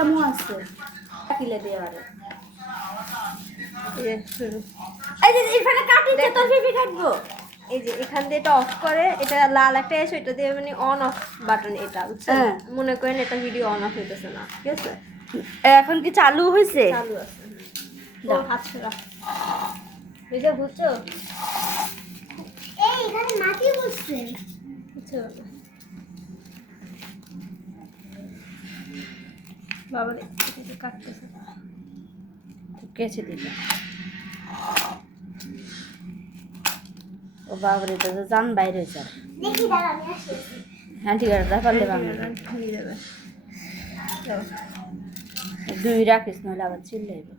কামও আছে কিলে দেওয়ারে এই যে এখানে কাটিছে তো ফিফি কাটবো এই যে এখান দিয়ে এটা অফ করে, এটা লাল একটা এসে এটা দিয়ে মানে অন অফ বাটন, এটা বুঝছেন? মনে করেন এটা ভিডিও অন অফ হইতেছে না, ঠিক আছে? এখন কি চালু হয়েছে? চালু আছে। দাও হাত সরা, বুঝছো বুঝছো? এই এখানে মাটি বসছে বুঝছো বাবা রে, এটা কাটতেছে কেচে দিবে। ও বাবারে, তো জান বাইরে হয়েছে। দেখি দাঁড়া আমি আসি। হ্যাঁ ঠিক আছে, পারলে বাংলা ঢুকিয়ে দেবে। দুই রাখিস, নাহলে আবার চিল্লাইবে।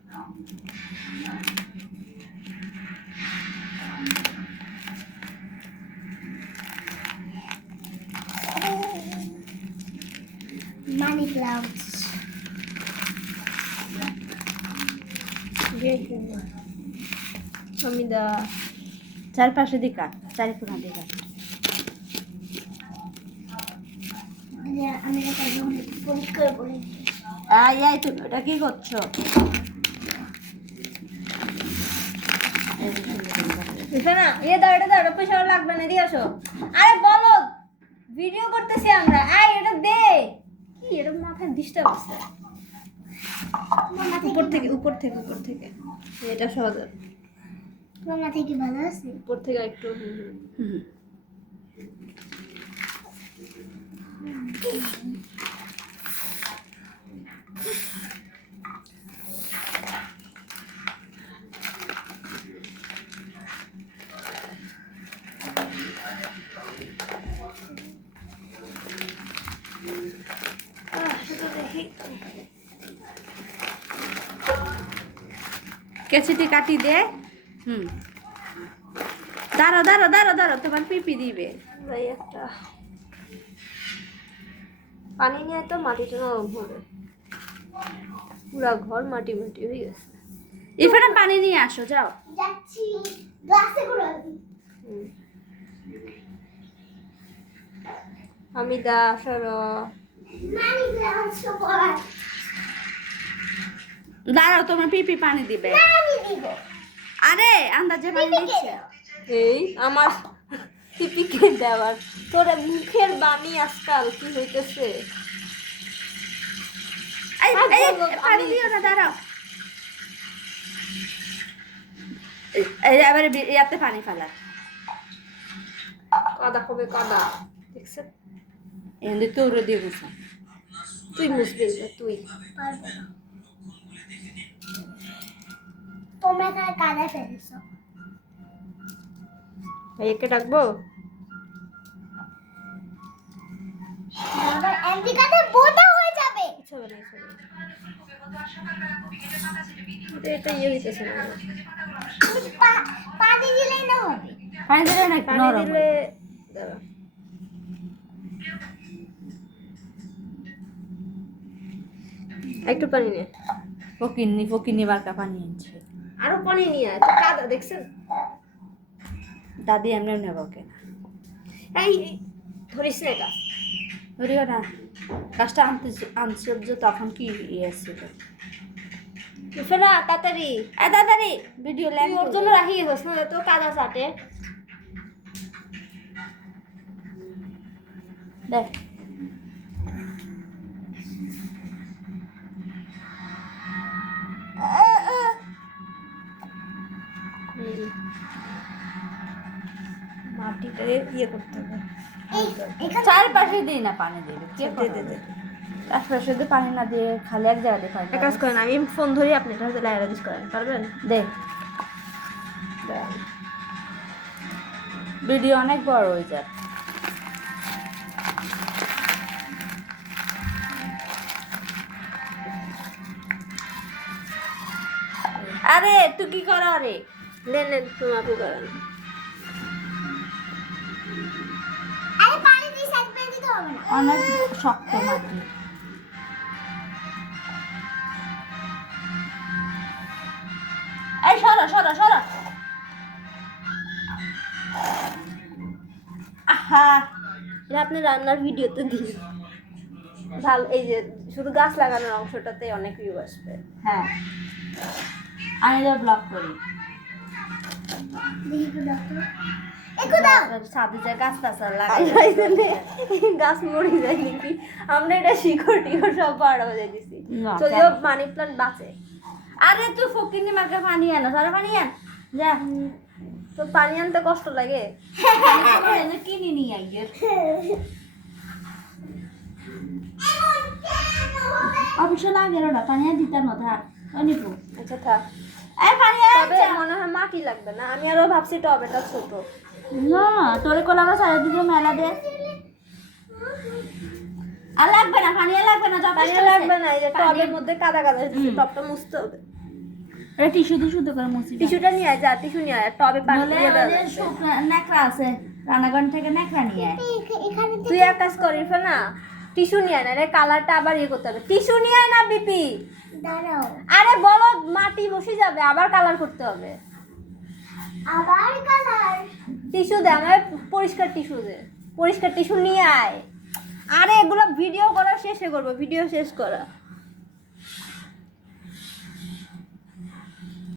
মানি ক্লাউডস আমি দা চারপাশে দিকে কাট, চারিকোনা দিকে কাট। আমি এটা পরিষ্কার করে আয় আয়, তুমি এটা কি করছো? না ইয়ে দাও, এটা দাও, এটা পয়সা লাগবে না, দিয়ে আসো। আরে বলো, ভিডিও করতেছি আমরা। আয় এটা দে। কি এটা মাথায় ডিস্টার্ব আছে? উপর থেকে উপর থেকে উপর থেকে এটা সহজ। তোমার মাথায় কি ভালো আছে? উপর থেকে একটু কেচিটি কাটি দে। দাঁড়ো দাঁড়ো দাঁড়ো দাঁড়ো, তোমার পিপি দিবে। ভাই একটা পানি নিয়ে তো মাটিটা নরম হবে, পুরা ঘর মাটি মাটি হয়ে গেছে। এখানে পানি নিয়ে আসো, যাও। যাচ্ছি গ্লাসে করে আমি দা সর মানি ক্লাউডস পড়া দাঁড়াও, তোমার পিপি পানি দিবে। আমি দিব আরে আন্দাজে পানি দিচ্ছে। এই আমার পিপিকে দেওয়ার, তোর মুখের বাণী আজকাল কি হইতেছে? এই পানি দিও না, দাঁড়াও। এই এবারে ইয়াতে পানি ফেলা। কাদা কবে কাদা, দেখছে? এনে তো ওরে দিয়ে বসা। তুই মুসবি না, তুই পারবো না। তোমরা এখানে কাদা ফেলেছো। ভাইয়াকে ডাকবো? আবার এমনি কাদা বোটা হয়ে যাবে। কিছু হবে না, কিছু হবে না। এটা ইয়ে হইতেছে না। তুমি পানি দিলেই না হবে। পানি দিলে না একটু পানি নরম দিলে হবে। দাঁড়া, একটু পানি নে। ফকিন্নি বারকা পানি আনছে। আরো পানি নিয়ে আয়, তো কাদা দেখছেন? দাদি এমনি নেব ওকে। এই ধরিস না এটা। ধরিও না, গাছটা আনছে যে তখন কি ইয়ে ছিল। ফেলা তাড়াতাড়ি, তাড়াতাড়ি ভিডিও তুই ল্যাম্প ওর জন্য রাখিয়ে গেছ না, তো কাদা চাটে। দেখ। মাটিটা ইয়ে করতে হবে। এখানে চারপাশে দিই না পানি দেবে, কে দে দে দে। চারপাশে দিয়ে পানি না দিয়ে খালি এক জায়গা দিয়ে পানি এক কাজ করেন, আমি ফোন ধরি, আপনি এটা হাতে লাইরা দিস করেন, পারবেন? দে। ভিডিও অনেক বড় হয়ে যায়। আরে তুই কি করো? আরে লেন লেন, তোমাকে করেন। আরে পানি দিয়ে সাইড করে দিতে হবে না। অনেক শক্ত মাটি। এই সরো সরো সরো। আহা, এটা আপনি রান্নার ভিডিওতে দিন। ভালো, এই যে শুধু গাছ লাগানোর অংশটাতে অনেক ভিউ আসবে। হ্যাঁ আমি এবার ব্লগ করি। দেখি একটু দাও তো। একটু দাও। ছাদে যায় গাছ টাছ লাগাই গাছ মরে যায় নাকি, আমরা এটা শিকড় টিকড় সব বাড়াও যাই দিছি, না, যদিও মানি প্লান্ট বাঁচে। আরে তুই ফকিনি মাকে পানি আনো, সারা পানি আন যা। তো পানি আনতে কষ্ট লাগে। কিনে নিয়ে আইগে অবশ্য লাগে ওটা পানি আর দিতাম না থাক অনিপু। আচ্ছা থাক, এই পানি তবে মনে হয় মাটি লাগবে না, আমি আরো ভাবছি টবেটা ছোট। না তোরে কোলাবা চারিদিকে মেলা দে। আর লাগবে না পানি, আর লাগবে না, পানি লাগবে না, এই যে টবের মধ্যে কাদা কাদা হয়েছে, টবটা মুছতে হবে। এটা টিস্যু দিয়ে শুদ্ধ করে মুছি। টিস্যুটা নিয়ে আয়, যা টিস্যু নিয়ে আয়, টবে পানি বলে দিয়ে দেওয়া ওই যে লাগবে। নেকড়া আছে রানাগঞ্জ থেকে, নেকড়া নিয়ে আয়। এখানে তুই এক কাজ করিস না, টিস্যু নিয়ে আয় না রে, কালারটা আবার ইয়ে করতে হবে। টিস্যু নিয়ে আয় না বিপি। দাঁড়াও। আরে বলো, মাটি বসে যাবে, আবার কালার করতে হবে। আবার কালার। টিস্যু দে আমায়, পরিষ্কার টিস্যু দে, পরিষ্কার টিস্যু নিয়ে আয়। আরে এগুলো ভিডিও করা শেষে করবো, ভিডিও শেষ করা।